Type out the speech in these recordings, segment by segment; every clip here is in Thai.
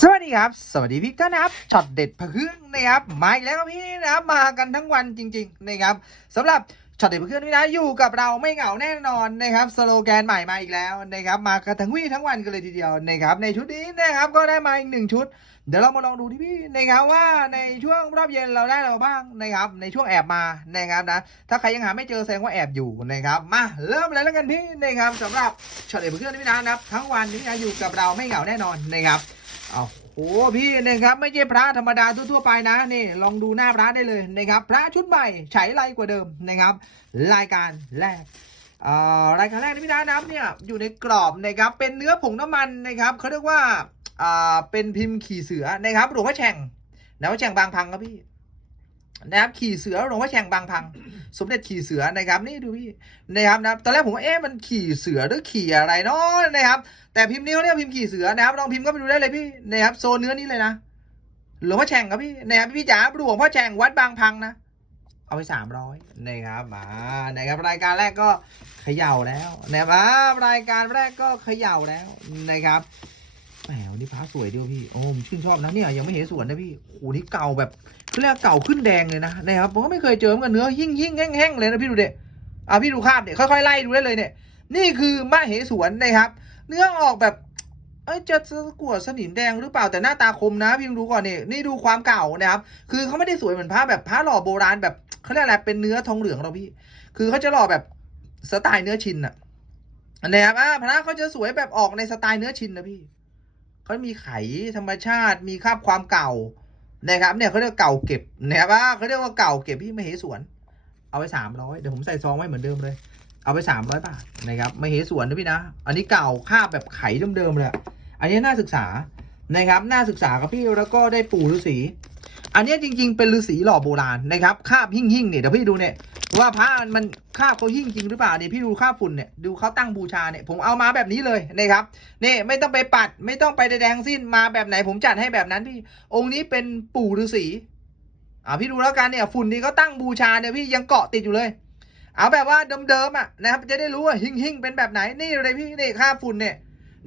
สวัสดีครับ สวัสดีพี่กันนะครับช็อตเด็ดพะเครื่องนะครับมาอีกแล้วครับพี่นะครับมากันทั้งวันจริง ๆ นะครับสำหรับช็อตเด็ดพะเครื่องนี่นะอยู่กับเราไม่เหงาแน่นอนนะครับสโลแกนใหม่มาอีกแล้วนะครับมากันทั้งวี่ทั้งวันกันเลยทีเดียวนะครับในชุดนี้นะครับก็ได้มาอีกหนึ่งชุด เดี๋ยวเรามาลองดูที่พี่นะครับว่าในช่วงรอบเย็นเราได้อะไรมาบ้างนะครับในช่วงแอบมานะครับนะถ้าใครยังหาไม่เจอแสดงว่าแอบอยู่นะครับมาเริ่มเลยแล้วกันพี่นะครับสำหรับช็อตเด็ดพะเครื่องนี่นะนะครับทั้งวันนี้นะอยู่กับเราไม่เหงาแน่นอนนะครับ เอาโอ้พี่นะครับไม่ใช่พระธรรมดาทั่วๆไปนะนี่ลองดูหน้าพระได้เลยนะครับ พระชุดใหม่ใช้ไรกว่าเดิมนะครับ รายการแรกอ่อรายการแรกนี่พี่นะน้ำเนี่ยอยู่ในกรอบนะครับเป็นเนื้อผงน้ำมันนะครับเขาเรียกว่าอ่าเป็นพิมพ์ขี่เสือนะครับหลวงพ่อแฉ่งนะว่าแฉ่งบางพังครับพี่ นะครับขี่เสือหลวงพ่อแฉ่งบางพัง สมเด็จขี่เสือนะครับนี่ดูพี่นะครับนะตอนแรกผมว่าเอ๊ะมันขี่เสือหรือขี่อะไรเนาะนะครับแต่พิมพ์นี้เขาเรียกพิมพ์ขี่เสือนะครับลองพิมพ์ก็ไปดูได้เลยพี่นะครับโซนเนื้อนี้เลยนะหลวงพ่อแฉ่งครับพี่นะครับพี่จ๋าหลวงพ่อแฉ่งวัดบางพังนะเอาไปสามร้อยนะครับมานะครับรายการแรกก็เขย่าแล้วนะครับรายการแรกก็เขย่าแล้วนะครับ แหมวันนี้พระสวยดีว่ะพี่ โอ้ผมชื่นชอบนะเนี่ยยังไม่เห็นสวนนะพี่โอ้นี่เก่าแบบเขาเรียกเก่าขึ้นแดงเลยนะนะครับผมก็ไม่เคยเจอเหมือนกันเนื้อหิ่งหิ่งแห้งแห้งๆเลยนะพี่ดูเด็อะพี่ดูคาบเนี่ยค่อยๆไล่ดูได้เลยเนี่ย นี่คือมะเหสวนนะครับ เนื้อออกแบบเอ้ยจะสะกวดสนิมแดงหรือเปล่าแต่หน้าตาคมนะพี่ดูก่อนนี่นี่ดูความเก่านะครับ คือเขาไม่ได้สวยเหมือนผ้าแบบผ้าหล่อโบราณแบบเขาเรียกอะไรเป็นเนื้อทองเหลืองเราพี่ คือเขาจะหล่อแบบสไตล์เนื้อชินอะนะครับอ่าพระเขาจะสวยแบบออกในสไตล์เนื้อชินนะพี่ เขามีไขธรรมชาติ มีคราบความเก่านะครับ เนี่ยเขาเรียกว่าเก่าเก็บนะครับอ่าเขาเรียกว่าเก่าเก็บพี่ไม่เหสวน เอาไปสามร้อยเดี๋ยวผมใส่ซองไว้เหมือนเดิมเลย เอาไปสามร้อยบาทนะครับไม่เหสวนนะพี่นะ อันนี้เก่าคาบแบบไขเดิมๆเลยอะอันนี้น่าศึกษานะครับ น่าศึกษาครับพี่แล้วก็ได้ปู่ฤาษี อันนี้จริง ๆ เป็นฤาษีหล่อโบราณนะครับคาบหิ่งหิ่งๆเนี่ยเดี๋ยวพี่ดูเนี่ยว่าพระมันคาบเขาหิ่งจริงหรือเปล่าเนี่ยพี่ดูคาบฝุ่นเนี่ยดูเขาตั้งบูชาเนี่ยผมเอามาแบบนี้เลยนะครับนี่ไม่ต้องไปปัดไม่ต้องไปแดงสิ้นมาแบบไหนผมจัดให้แบบนั้นพี่องค์นี้เป็นปู่ฤาษีอ่าพี่ดูแล้วกันเนี่ยฝุ่นนี่เขาตั้งบูชาเนี่ยพี่ยังเกาะติดอยู่เลย เอาแบบว่าเดิมๆอะนะครับจะได้รู้ว่าหิ่งหิ่งๆเป็นแบบไหนนี่เลยพี่นี่คาบฝุ่นเนี่ย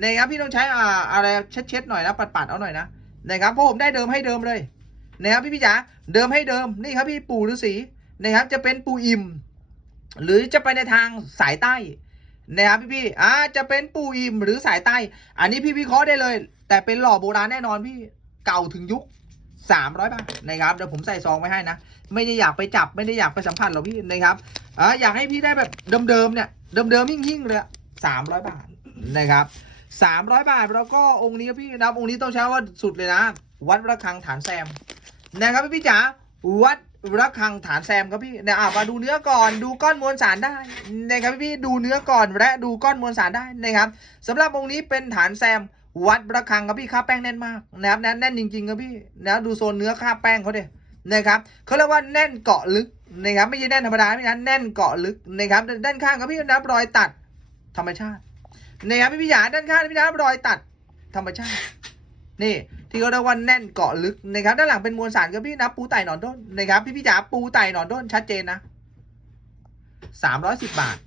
นะครับพี่ต้องใช้อ่าอะไรเช็ดๆหน่อยนะปัดๆเอาหน่อยนะนะครับเพราะผมได้เดิมให้เดิมเลย นะครับพี่พี่จ๋าเดิมให้เดิมนี่ครับพี่ปู่ฤาษีนะครับจะเป็นปู่อิ่ม หรือจะไปในทางสายใต้นะครับพี่พี่อ่าจะเป็นปู่อิ่มหรือสายใต้ อันนี้พี่วิเคราะห์ได้เลย แต่เป็นหล่อโบราณแน่นอนพี่เก่าถึงยุคสามร้อยบาทนะครับเดี๋ยวผมใส่ซองไว้ให้นะ ไม่ได้อยากไปจับไม่ได้อยากไปสัมผัสหรอกพี่นะครับอ่าอยากให้พี่ได้แบบเดิมๆเนี่ยเดิมๆหิ่งๆเลยสามร้อยบาทนะครับสามร้อยบาทแล้วก็องค์นี้พี่นะครับองค์นี้ต้องใช้ว่าสุดเลยนะ วัดระฆังฐานแซม นะครับพี่จ๋าวัดระฆังฐานแซมครับพี่เนี่ยอะมาดูเนื้อก่อนดูก้อนมวลสารได้นะครับพี่ดูเนื้อก่อนและดูก้อนมวลสารได้นะครับสำหรับองค์นี้เป็นฐานแซมวัดระฆังครับพี่ค่าแป้งแน่นมากนะครับแน่นแน่นจริงๆครับพี่นะดูโซนเนื้อค่าแป้งเขาเดียนะครับเขาเรียกว่าแน่นเกาะลึกนะครับไม่ใช่แน่นธรรมดาไม่นะแน่นเกาะลึกนะครับด้านข้างครับพี่นับรอยตัดธรรมชาตินะครับพี่พี่จ๋าด้านข้างพี่นับรอยตัดธรรมชาตินี่ ที่เขาเรียกว่าแน่นเกาะลึกนะครับด้านหลังเป็นมวลสารครับพี่นะปูไต่หนอนต้นนะครับพี่พี่จ๋าปูไต่หนอนต้นชัดเจนนะสามร้อยสิบบาท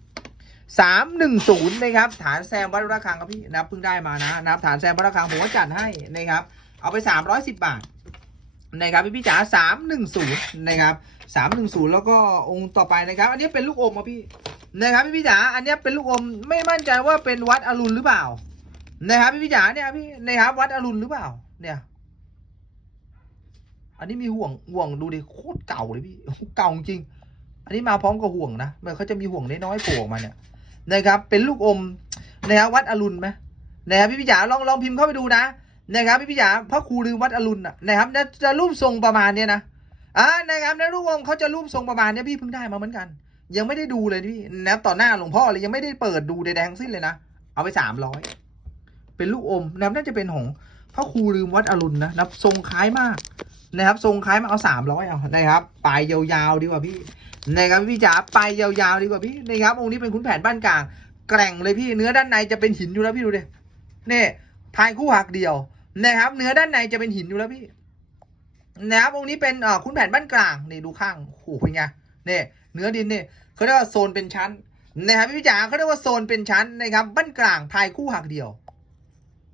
สามหนึ่งศูนย์นะครับฐานแซมวัดระฆังครับพี่นะเพิ่งได้มานะนะฐานแซมวัดระฆังผมก็จัดให้นะครับ เอาไปสามร้อยสิบบาทนะครับพี่พี่จ๋าสามหนึ่งศูนย์นะครับสามหนึ่งศูนย์แล้วก็องค์ต่อไปนะครับ อันนี้เป็นลูกอมครับพี่นะครับพี่พี่จ๋าอันนี้เป็นลูกอมไม่มั่นใจว่าเป็นวัดอรุณหรือเปล่านะครับพี่พี่จ๋าเนี่ยพี่นะครับวัดอรุณหรือเปล่า เนี่ย อันนี้มีห่วงห่วงดูดิโคตรเก่าเลยพี่เก่าจริง อันนี้มาพร้อมกับห่วงนะมันเขาจะมีห่วงน้อยๆโผล่ออกมาเนี่ยนะครับ เป็นลูกอมนะครับวัดอรุณไหมนะครับพี่พี่จ๋าลองลองพิมพ์เข้าไปดูนะนะครับพี่พี่จ๋าพระครูลืมวัดอรุณนะครับจะจะรูปทรงประมาณเนี้ยนะอ่านะครับในรูปองเขาจะรูปทรงประมาณเนี้ยพี่เพิ่งได้มาเหมือนกัน ยังไม่ได้ดูเลยพี่นะครับต่อหน้าหลวงพ่อเลยยังไม่ได้เปิดดูใดๆทั้งสิ้นเลยนะเอาไปสามร้อยเป็นลูกอมนะครับน่าจะเป็นของ พระครูลืมวัดอรุณนะนับทรงคล้ายมากนะครับ ทรงคล้ายมากเอาสามร้อยเอานะครับปลายยาวๆดีกว่าพี่นะครับพี่จ๋าปลายยาวๆดีกว่าพี่นะครับองค์นี้เป็นขุนแผนบ้านกลาง แกร่งเลยพี่เนื้อด้านในจะเป็นหินอยู่แล้วพี่ดูดินี่พายคู่หักเดียวนะครับ เนื้อด้านในจะเป็นหินอยู่แล้วพี่นะครับองค์นี้เป็นอ่าขุนแผนบ้านกลางนี่ดูข้างโอ้โหเป็นไงนี่เนื้อดินเนี่ยเขาเรียกว่าโซนเป็นชั้นนะครับพี่จ๋าเขาเรียกว่าโซนเป็นชั้นนะครับบ้านกลางพายคู่หักเดียว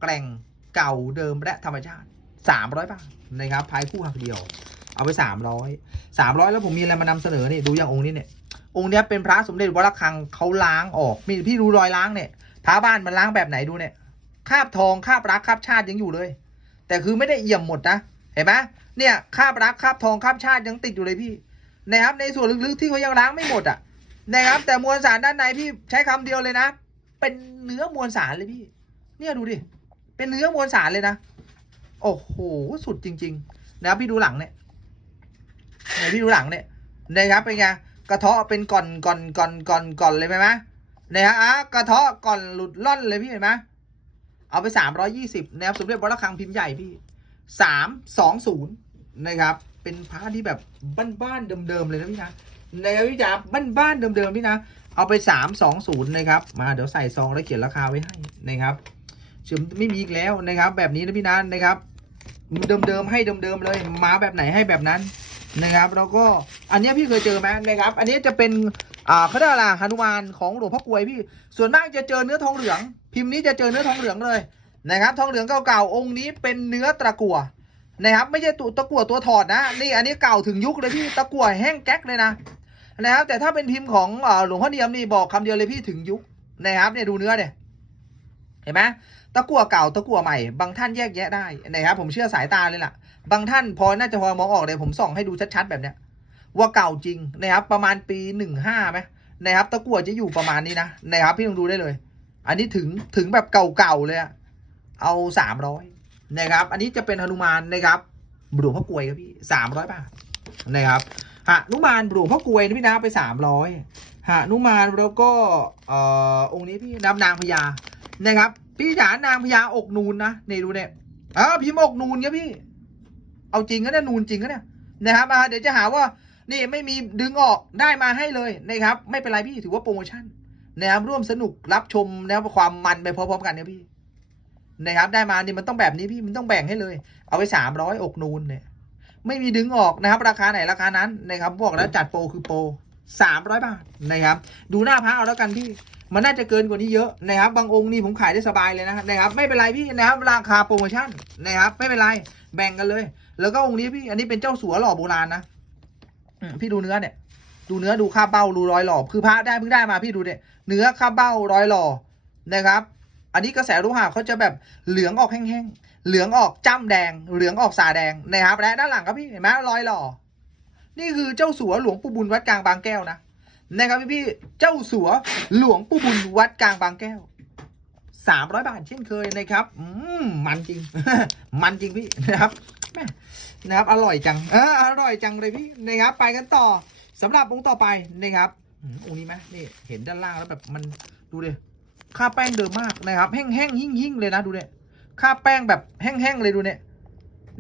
แกร่ง เก่าเดิมและธรรมชาติสามร้อยบาทนะครับพายคู่หักเดียว เอาไปสามร้อยสามร้อยแล้วผมมีอะไรมานำเสนอนี่ดูอย่างองค์นี้เนี่ยองค์นี้เป็นพระสมเด็จวัดระฆังเขาล้างออกมีพี่ดูรอยล้างเนี่ยพระบ้านมันล้างแบบไหนดูเนี่ยคาบทองคาบรักคาบชาติยังอยู่เลย แต่คือไม่ได้เอี่ยมหมดนะเห็นไหมเนี่ยคาบรักคาบทองคาบชาติยังติดอยู่เลยพี่นะครับในส่วนลึกๆที่เขายังล้างไม่หมดอะนะครับแต่มวลสารด้านในพี่ใช้คำเดียวเลยนะ เป็นเนื้อมวลสารเลยพี่ เนี่ยดูดิ เป็นเนื้อมวลสารเลยนะ โอ้โห สุดจริงๆนะครับพี่ดูหลังเนี่ยเนี่ยพี่ดูหลังเนี่ยนะครับเป็นไงกระเทาะเป็นก่อนก่อนก่อนก่อนก่อนเลยไหมนะฮะอะกระเทาะก่อนหลุดล่อนเลยพี่เห็นไหมเอาไปสามร้อยี่สิบนะครับสมเด็จวัดระฆังพิมพ์ใหญ่พี่สามสองศูนย์นะครับ เป็นพระที่แบบบ้านๆเดิมๆเลยนะพี่นะนะครับพี่จ๋าบ้านๆเดิมๆพี่นะ เอาไปสามสองศูนย์นะครับ มาเดี๋ยวใส่ซองแล้วเขียนราคาไว้ให้นะครับ เชื่อไม่มีอีกแล้วนะครับ แบบนี้นะพี่นะนนะครับ เดิมๆให้เดิมๆเลย มาแบบไหนให้แบบนั้นนะครับ แล้วก็อันนี้พี่เคยเจอไหมนะครับ อันนี้จะเป็นอ่าเขาเรียกอะไรหนุมานของหลวงพ่อกวยพี่ ส่วนมากจะเจอเนื้อทองเหลือง พิมพ์นี้จะเจอเนื้อทองเหลืองเลยนะครับ ทองเหลืองเก่าๆองค์นี้เป็นเนื้อตะกั่วนะครับ ไม่ใช่ตัวตะกั่วตัวถอดนะนี่อันนี้เก่าถึงยุคเลยพี่ตะกั่วแห้งแก๊กเลยนะนะครับ แต่ถ้าเป็นพิมพ์ของหลวงพ่อเนียมนี่บอกคำเดียวเลยพี่ถึงยุคนะครับเนี่ยดูเนื้อเนี่ยเห็นไหม ตะกั่วเก่าตะกั่วใหม่ บางท่านแยกแยะได้นะครับผมเชื่อสายตาเลยล่ะ บางท่านพอน่าจะพอมองออกเลยผมส่องให้ดูชัดๆแบบเนี้ยว่าเก่าจริงนะครับ ประมาณปีหนึ่งห้าไหมนะครับ ตะกั่วจะอยู่ประมาณนี้นะนะครับ พี่ลองดูได้เลย อันนี้ถึงถึงแบบเก่าๆเลยอะเอาสามร้อยนะครับ อันนี้จะเป็นหนุมานนะครับหลวงพ่อกลวยครับพี่สามร้อยบาทนะครับหนุมานหลวงพ่อกลวยนะพี่นะไปสามร้อยหนุมานแล้วก็เอ่อองค์นี้พี่น้ำนางพญานะครับ พี่จ๋านางพญาอกนูนนะนี่ดูเนี่ยอ่าพิมพ์อกนูนครับพี่ เอาจริงก็เนี่ยนูนจริงก็เนี่ยนะครับอ่าเดี๋ยวจะหาว่านี่ไม่มีดึงออกได้มาให้เลยนะครับ ไม่เป็นไรพี่ถือว่าโปรโมชั่นนะครับร่วมสนุกรับชมนะครับความมันไปพร้อมๆกันเนี่ยพี่นะครับ ได้มานี่มันต้องแบบนี้พี่มันต้องแบ่งให้เลย เอาไปสามร้อยอกนูนเนี่ย ไม่มีดึงออกนะครับ ราคาไหนราคานั้นนะครับบอกแล้วจัดโปรคือโปรสามร้อยบาทนะครับ ดูหน้าพระเอาแล้วกันพี่ มันน่าจะเกินกว่านี้เยอะนะครับบางองค์นี่ผมขายได้สบายเลยนะนะครับไม่เป็นไรพี่นะครับราคาโปรโมชั่นนะครับไม่เป็นไรแบ่งกันเลย แล้วก็องค์นี้พี่อันนี้เป็นเจ้าสัวหล่อโบราณนะพี่ดูเนื้อเนี่ย ดูเนื้อดูค่าเบ้าดูรอยหล่อคือพระได้เพิ่งได้มาพี่ดูเนี่ยเนื้อค่าเบ้ารอยหล่อนะครับ อันนี้กระแสโลหะเขาจะแบบเหลืองออกแห้งๆเหลืองออกจ้ำแดง เหลืองออกสาแดงนะครับและด้านหลังครับพี่เห็นไหมรอยหล่อนี่คือเจ้าสัวหลวงปู่บุญวัดกลางบางแก้วนะ นะครับพี่พี่เจ้าสัวหลวงปู่บุญวัดกลางบางแก้วสามร้อยบาทเช่นเคยนะครับ อืมมันจริง มันจริงพี่นะครับแม่นะครับ อร่อยจังเอออร่อยจังเลยพี่นะครับ ไปกันต่อสำหรับองค์ต่อไปนะครับอืมองค์นี้ไหมนี่เห็นด้านล่างแล้วแบบมันดูเดิค่าแป้งเดิมมากนะครับ แห้งๆหิ่งๆเลยนะดูเนี่ยค่าแป้งแบบแห้งๆเลยดูเนี่ย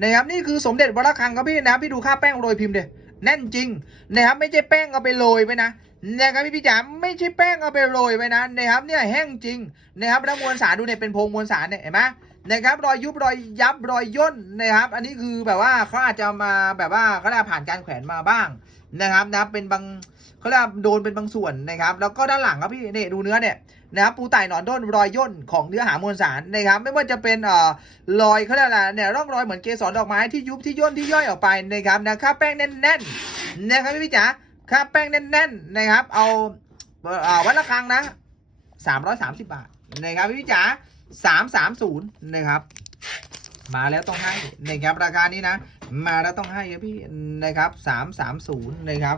นะครับนี่คือสมเด็จวระฆังครับพี่นะพี่ดูค่าแป้งโรยพิมพ์เดียแน่นจริงนะครับไม่ใช่แป้งเอาไปโรยไปนะ นะครับพี่พี่จ๋าไม่ใช่แป้งเอาไปโรยไปนะนะครับเนี่ยแห้งจริงนะครับแล้วมวลสารดูเนี่ยเป็นโพรงมวลสารเนี่ยเห็นไหมนะครับรอยยุบรอยยับรอยย่นนะครับ อันนี้คือแบบว่าเขาอาจจะมาแบบว่าเขาเรียกว่าผ่านการแขวนมาบ้างนะครับนะเป็นบางเขาเรียกโดนเป็นบางส่วนนะครับ แล้วก็ด้านหลังครับพี่นี่ดูเนื้อเนี่ยนะครับปูไต่หนอนด้นรอยย่นของเนื้อหามวลสารนะครับ ไม่ว่าจะเป็นเอ่อรอยเขาเรียกอะไรเนี่ยร่องรอยเหมือนเกสรดอกไม้ที่ยุบที่ย่นที่ย่อยออกไปนะครับนะค่าแป้งแน่นๆนะครับพี่จ๋า ค่าแป้งแน่นๆนะครับ เอาเอ่อวัดละครังนะสามร้อยสามสิบบาทนะครับพี่จ๋าสามสามศูนย์นะครับมาแล้วต้องให้นะครับราคานี้นะ มาแล้วต้องให้ครับพี่นะครับสามสามศูนย์นะครับ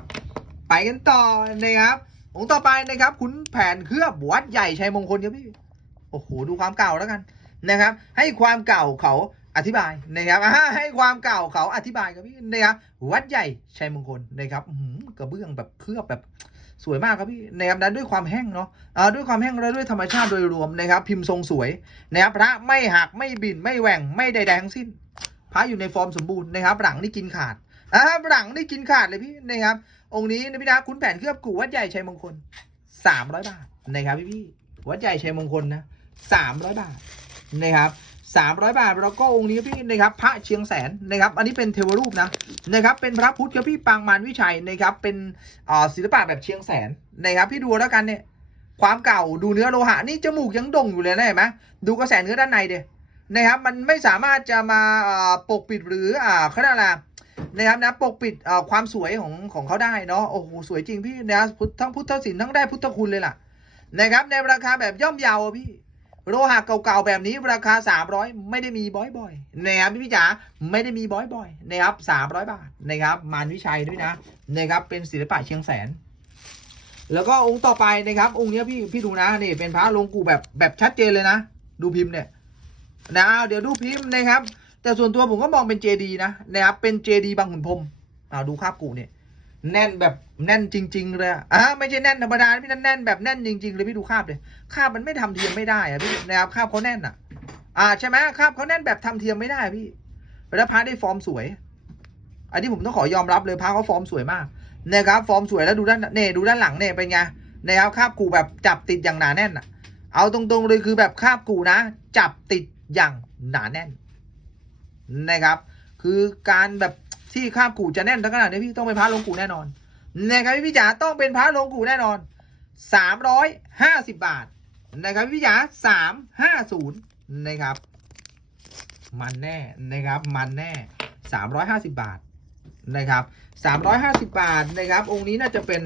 ไปกันต่อนะครับองค์ต่อไปนะครับขุนแผนเคลือบวัดใหญ่ชัยมงคลครับพี่โอ้โหดูความเก่าแล้วกันนะครับ ให้ความเก่าเขา อธิบายนะครับให้ความเก่าเขาอธิบายครับพี่นะครับวัดใหญ่ชัยมงคลนะครับกระเบื้องแบบเคลือบแบบสวยมากครับพี่นะครับนั้นด้วยความแห้งเนาะด้วยความแห้งและด้วยธรรมชาติโดยรวมนะครับ พิมพ์ทรงสวยนะครับพระไม่หักไม่บินไม่แหว่งไม่ใดๆทั้งสิ้น พระอยู่ในฟอร์มสมบูรณ์นะครับ หลังนี่กินขาดอ่าหลังนี่กินขาดเลยพี่นะครับ องค์นี้นะพี่นะคุณแผนเคลือบกูวัดใหญ่ชัยมงคลสามร้อยบาทนะครับพี่พี่วัดใหญ่ชัยมงคลนะสามร้อยบาทนะครับ สามร้อยบาท แล้วก็องค์นี้พี่นะครับพระเชียงแสนนะครับ อันนี้เป็นเทวรูปนะนะครับ เป็นพระพุทธครับพี่ปางมารวิชัยนะครับ เป็นศิลปะแบบเชียงแสนนะครับ พี่ดูแล้วกันเนี่ยความเก่าดูเนื้อโลหะนี่จมูกยังด่งอยู่เลยนะเห็นไหมดูกระแสเนื้อด้านในเดียนะครับมันไม่สามารถจะมาปกปิดหรืออ่าเขาเรียกอะไรนะครับนะปกปิดความสวยของของเขาได้เนาะโอ้โหสวยจริงพี่นะทธทั้งพุทธศิลป์ทั้งได้พุทธคุณเลยล่ะนะครับในราคาแบบย่อมเยาวพี่ โลหะเก่าๆแบบนี้ราคา 300 ไม่ได้มีบ่อยๆนะครับพี่จ๋าไม่ได้มีบ่อยๆนะครับ300 บาทนะครับมารวิชัยด้วยนะนะครับเป็นศิลปะเชียงแสน แล้วก็องค์ต่อไปนะครับ องค์นี้พี่พี่ดูนะนี่เป็นพระลงกูแบบแบบชัดเจนเลยนะ ดูพิมพ์เนี่ยนะเดี๋ยวดูพิมพ์นะครับ แต่ส่วนตัวผมก็มองเป็นเจดีนะนะครับเป็นเจดีบางขุนพรมอ่าดูคาบกูเนี่ย แน่นแบบแน่นจริง ๆ เลยอะอ่าไม่ใช่แน่นธรรมดาพี่นั่นแน่นแบบแน่นจริงๆเลยพี่ดูคาบเลยคาบมันไม่ทำเทียมไม่ได้อะพี่นะครับคาบเขาแน่นอะ อ่าใช่ไหมคาบเขาแน่นแบบทำเทียมไม่ได้พี่แล้วพระได้ฟอร์มสวย อันนี้ผมต้องขอยอมรับเลยพระเขาฟอร์มสวยมากนะครับฟอร์มสวยแล้วดูด้านเนี่ยดูด้านหลังเนี่ยเป็นไงนะครับคาบกูแบบจับติดอย่างหนาแน่นอะ เอาตรงๆเลยคือแบบคาบกูนะ จับติดอย่างหนาแน่นนะครับ คือการแบบ ที่คาบกูจะแน่นทั้งขนาดนี้พี่ต้องเป็นพระลงกูแน่นอนนะครับพี่จ๋าต้องเป็นพระลงปู่แน่นอนสามร้อยห้าสิบบาทนะครับพี่จ๋าสามห้าศูนย์นะครับ มันแน่นะครับมันแน่สามร้อยห้าสิบบาทนะครับสามร้อยห้าสิบบาทนะครับ องค์นี้น่าจะเป็น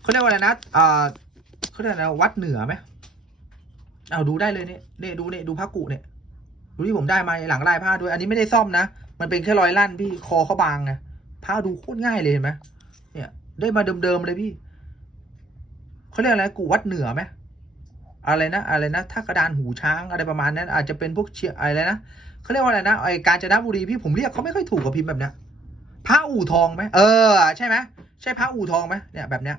เขาเรียกว่าอะไรนะเอ่อเขาเรียกอะไรวัดเหนือไหมเอาดูได้เลยเนี่ยเนี่ยดูเนี่ยดูพระกุเนี่ยดูที่ผมได้มาหลังลายผ้าด้วย อันนี้ไม่ได้ซ่อมนะ มันเป็นแค่รอยลั่นพี่คอเขาบางไงผ้าดูโคตรง่ายเลยเห็นไหมเนี่ย ได้มาเดิมๆเลยพี่เขาเรียกอะไรกูวัดเหนือไหมอะไรนะ อะไรนะ ถ้ากระดานหูช้างอะไรประมาณนั้น อาจจะเป็นพวกเชียอะไรนะเขาเรียกว่าอะไรนะไอการจนบุรีพี่ผมเรียกเขาไม่ค่อยถูกกับพิมพ์แบบเนี้ยพระอู่ทองไหมเออ ใช่ไหมใช่พระอู่ทองไหมเนี่ยแบบเนี้ย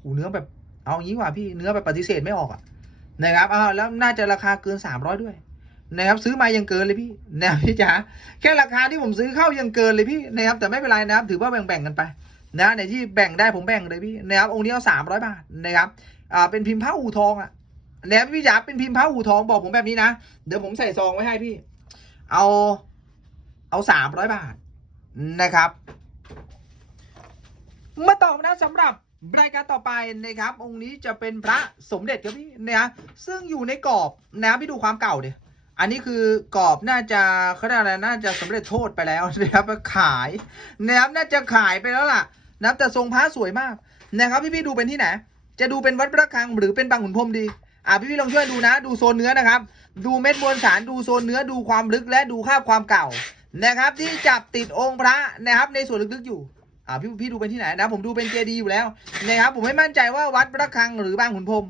หูเนื้อแบบเอางี้ว่าพี่เนื้อแบบปฏิเสธไม่ออกอะนะครับอ่าแล้วน่าจะราคาเกินสามร้อยด้วย นะครับซื้อมายังเกินเลยพี่นะครับพี่จ๋าแค่ราคาที่ผมซื้อเข้ายังเกินเลยพี่นะครับแต่ไม่เป็นไรนะครับ ถือว่าแบ่งๆกันไปนะในที่แบ่งได้ผมแบ่งเลยพี่นะครับองค์นี้เอาสามร้อยบาทนะครับอ่าเป็นพิมพ์ผ้าอู่ทองอะนะครับพี่จ๋าเป็นพิมพ์ผ้าอู่ทองบอกผมแบบนี้นะเดี๋ยวผมใส่ซองไว้ให้พี่ เอาเอาสามร้อยบาทนะครับมาต่อนะสำหรับรายการต่อไปนะครับ องค์นี้จะเป็นพระสมเด็จครับพี่นะซึ่งอยู่ในกรอบนะพี่ดูความเก่าเดี๋ย อันนี้คือกรอบน่าจะเขาเรียกอะไรน่าจะสำเร็จโทษไปแล้วนะครับขายนะครับน่าจะขายไปแล้วล่ะนะครับแต่ทรงพระสวยมากนะครับพี่พี่ๆดูเป็นที่ไหน จะดูเป็นวัดพระฆังหรือเป็นบางขุนพรมดีอ่าพี่พี่ๆลองช่วยดูนะ ดูโซนเนื้อนะครับ ดูเม็ดมวลสารดูโซนเนื้อดูความลึกและดูค่าความเก่านะครับ ที่จับติดองค์พระนะครับ ในส่วนลึกๆอยู่อ่าพี่พี่ดูเป็นที่ไหนนะผมดูเป็นเจดีย์อยู่แล้วนะครับผมไม่มั่นใจว่าวัดพระฆังหรือบางขุนพรม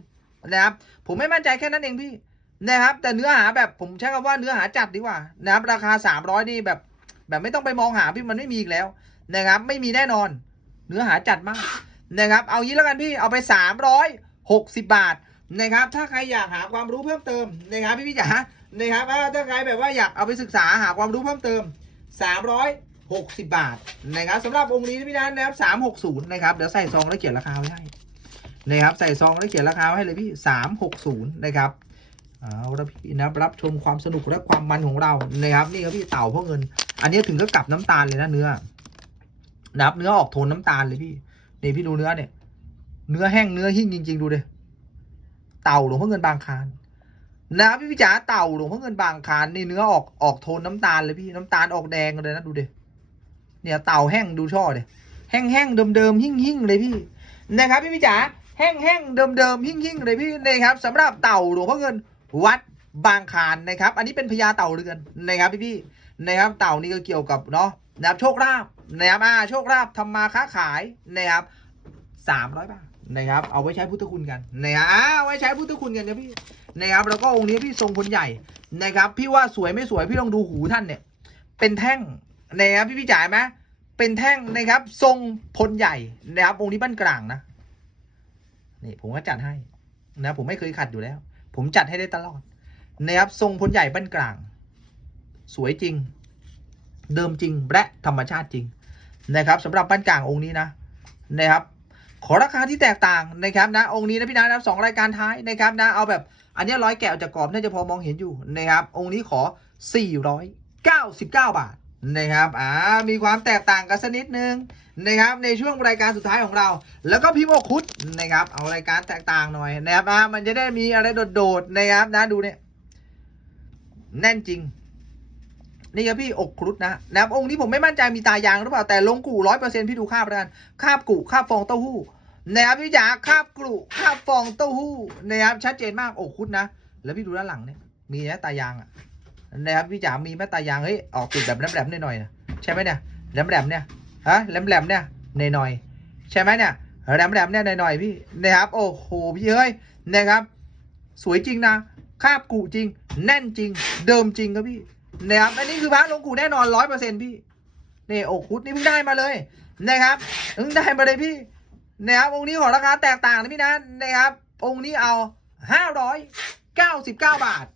นะครับผมไม่มั่นใจแค่นั้นเองพี่ นะครับ แต่เนื้อหาแบบผมใช้คำว่าเนื้อหาจัดดีกว่านะครับราคา 300 นี่แบบ แบบไม่ต้องไปมองหาพี่มันไม่มีอีกแล้วนะครับ ไม่มีแน่นอน เนื้อหาจัดมากนะครับ เอางี้แล้วกันพี่เอาไป 360 บาทนะครับ ถ้าใครอยากหาความรู้เพิ่มเติมนะครับพี่พี่จ๋านะครับถ้าใครแบบว่าอยากเอาไปศึกษาหาความรู้เพิ่มเติม 360 บาทนะครับสำหรับองค์นี้พี่นันนะครับ360นะครับเดี๋ยวใส่ซองแล้วเขียนราคาไว้ให้นะครับใส่ซองแล้วเขียนราคาไว้ให้เลยพี่360นะครับ เอาละพี่นะรับชมความสนุกและความมันของเรานะครับนี่ครับพี่เต่าพ่อเงิน อันนี้ถึงก็กลับน้ำตาลเลยนะเนื้อนะครับเนื้อออกโทนน้ำตาลเลยพี่นี่พี่ดูเนื้อเนี่ย เนื้อแห้งเนื้อหิ้งจริง ๆ ดูเลยเต่าหลวงพ่อเงินบางคานนะครับพี่พี่จ๋าเต่าหลวงพ่อเงินบางคานนี่เนื้อออกออกโทนน้ำตาลเลยพี่น้ำตาลออกแดงเลยนะดูเดิเนี่ยเต่าแห้งดูช่อเลยแห้งแห้งๆเดิมๆหิ้งหิ้งๆเลยพี่นะครับพี่พี่จ๋าแห้งแห้งๆเดิมๆหิ้งหิ้งๆเลยพี่นะครับสำหรับเต่าหลวงพ่อเงิน วัดบางคานนะครับ อันนี้เป็นพญาเต่าเรือนนะครับพี่พี่ๆนะครับเต่านี่ก็เกี่ยวกับเนาะนะครับโชคลาภนะครับอ่าโชคลาภทำมาค้าขายนะครับสามร้อยบาทนะครับเอาไว้ใช้พุทธคุณกันนะครับอ่าเอาไว้ใช้พุทธคุณกันนะพี่นะครับแล้วก็องค์นี้พี่ทรงพลใหญ่นะครับ พี่ว่าสวยไม่สวยพี่ลองดูหูท่านเนี่ย เป็นแท่งนะครับพี่พี่จ่ายไหมเป็นแท่งนะครับ ทรงพลใหญ่นะครับองค์นี้บ้านกลางนะนี่ผมก็จัดให้นะผมไม่เคยขัดอยู่แล้ว ผมจัดให้ได้ตลอดนะครับทรงพลใหญ่บ้านกลาง สวยจริง เดิมจริงและธรรมชาติจริงนะครับสำหรับบ้านกลางองค์นี้นะนะครับขอราคาที่แตกต่างนะครับนะองค์นี้นะพี่นะนะครับสองรายการท้ายนะครับนะเอาแบบอันนี้ร้อยแกะออกจากกรอบน่าจะพอมองเห็นอยู่นะครับองค์นี้ขอ 499 บาท นะครับอ่ามีความแตกต่างกันสักนิดนึงนะครับในช่วงรายการสุดท้ายของเรา แล้วก็พิมพ์คุดนะครับ เอารายการแตกต่างหน่อยนะครับอ่ามันจะได้มีอะไรโดดๆนะครับนะดูเนี่ยแน่นจริง นี่ครับพี่อกครุฑนะนะครับองค์นี้ผมไม่มั่นใจมีตายางหรือเปล่าแต่ลงกู่ร้อยเปอร์เซ็นพี่ดูคาบแล้วกันคาบกู่คาบฟองเต้าหู้นะครับพี่จ๋าคาบกรุคาบฟองเต้าหู้นะครับชัดเจนมากอกครุฑนะแล้วพี่ดูด้านหลังเนี่ยมีนะตายางอะ นะครับพี่จ๋ามีแม่ตายางเฮ้ยออกติดแบบแหลมๆหน่อยๆนะใช่ไหมเนี่ยแหลมๆเนี่ยฮะแหลมๆเนี่ยหน่อยๆใช่ไหมเนี่ยแหลมๆเนี่ยหน่อยๆพี่นะครับโอ้โหพี่เฮ้ยนะครับ สวยจริงนะคาบกูจริง แน่นจริง เดิมจริงครับพี่นะครับอันนี้คือพระหลวงกูแน่นอนร้อยเปอร์เซ็นต์พี่นี่โอ้คุดนี่เพิ่งได้มาเลยนะครับเพิ่งได้มาเลยพี่นะครับองค์นี้ขอราคาแตกต่างนะพี่นะนะครับ องค์นี้เอาห้าร้อยเก้าสิบเก้าบาท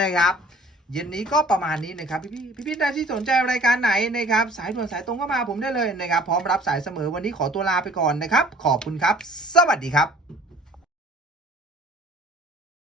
นะครับ เย็นนี้ก็ประมาณนี้นะครับพี่พี่พี่พี่ๆท่านที่สนใจรายการไหนนะครับสายด่วนสายตรงก็มาผมได้เลยนะครับ พร้อมรับสายเสมอวันนี้ขอตัวลาไปก่อนนะครับ ขอบคุณครับ สวัสดีครับ